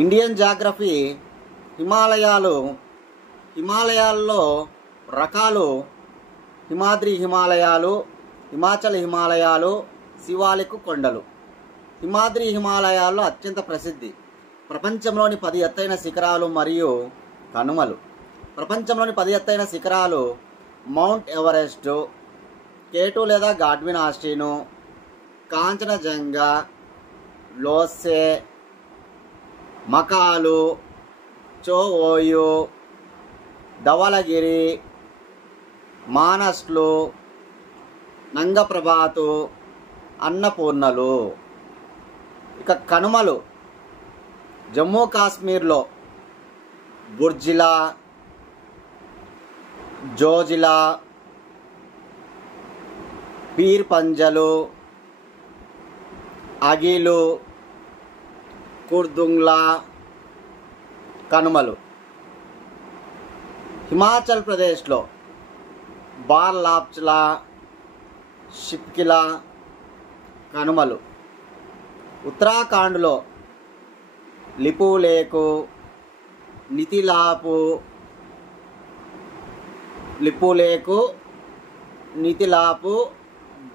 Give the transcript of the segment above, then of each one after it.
Indian geography హిమాలయాల్లో రకాలు హిమాద్రి హిమాలయాలు, హిమాచల్ హిమాలయాలు, శివాలిక్ కొండలు. హిమాద్రి హిమాలయాల్లో అత్యంత ప్రసిద్ధి. ప్రపంచంలోని 10 ఎత్తైన శిఖరాలు మరియు కనుమలు. ప్రపంచంలోని 10 ఎత్తైన శిఖరాలు మౌంట్ ఎవరెస్ట్, K2 లేదా గాడ్విన్ ఆస్టిన్, కాంచనజంగా, లోసే, మకాలు, చో ఓయు, ధవళగిరి, మానస్లు, నంగప్రభాతు, అన్నపూర్ణలు. ఇక కనుమలు జమ్మూ కాశ్మీర్లో బుర్జిలా, జోజిలా, పీర్ పంజలు, అగిలు, కుర్దుంగ్లా కనుమలు. హిమాచల్ ప్రదేశ్లో బార్లాప్చలా, షిప్కిలా కనుమలు. ఉత్తరాఖండ్లో లిపులేకు, నితిలాపు,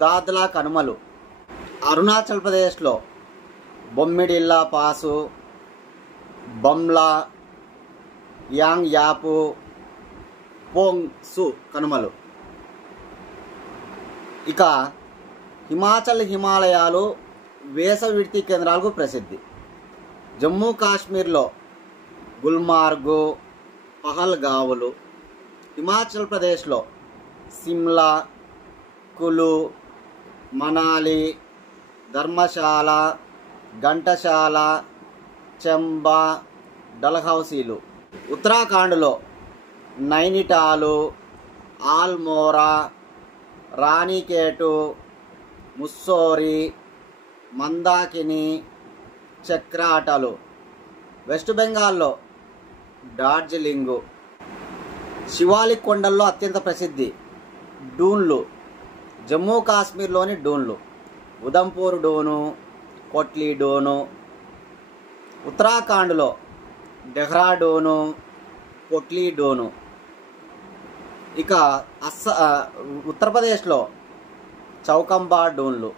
దాద్లా కనుమలు. అరుణాచల్ ప్రదేశ్లో బొమ్మిడిల్లా pass, Bumla, young app, Pong సు కనుమలు. ఇక హిమాచల్ హిమాలయాలు వేసవి విడితి కేంద్రాలకు ప్రసిద్ధి. జమ్మూ కాశ్మీర్లో గుల్మార్గు, పహల్గావులు. హిమాచల్ ప్రదేశ్లో సిమ్లా, కులు, మనాలి, ధర్మశాల, ఘంటశాల, చంబా, డల్హౌసీలు. ఉత్తరాఖండ్లో నైనిటాలు, ఆల్మోరా, రాణికేటు, ముస్సోరి, మందాకిని, చక్రాటలు. వెస్ట్ బెంగాల్లో డార్జిలింగు. శివాలిక్ కొండల్లో అత్యంత ప్రసిద్ధి డూన్లు. జమ్మూ కాశ్మీర్లోని డూన్లు ఉదంపూర్ డూను, కొట్లీ డూను. ఉత్తరాఖండ్లో డెహ్రాడూను, కొట్లీ డూను. ఇక ఉత్తరప్రదేశ్లో చౌకంబా డూన్లు.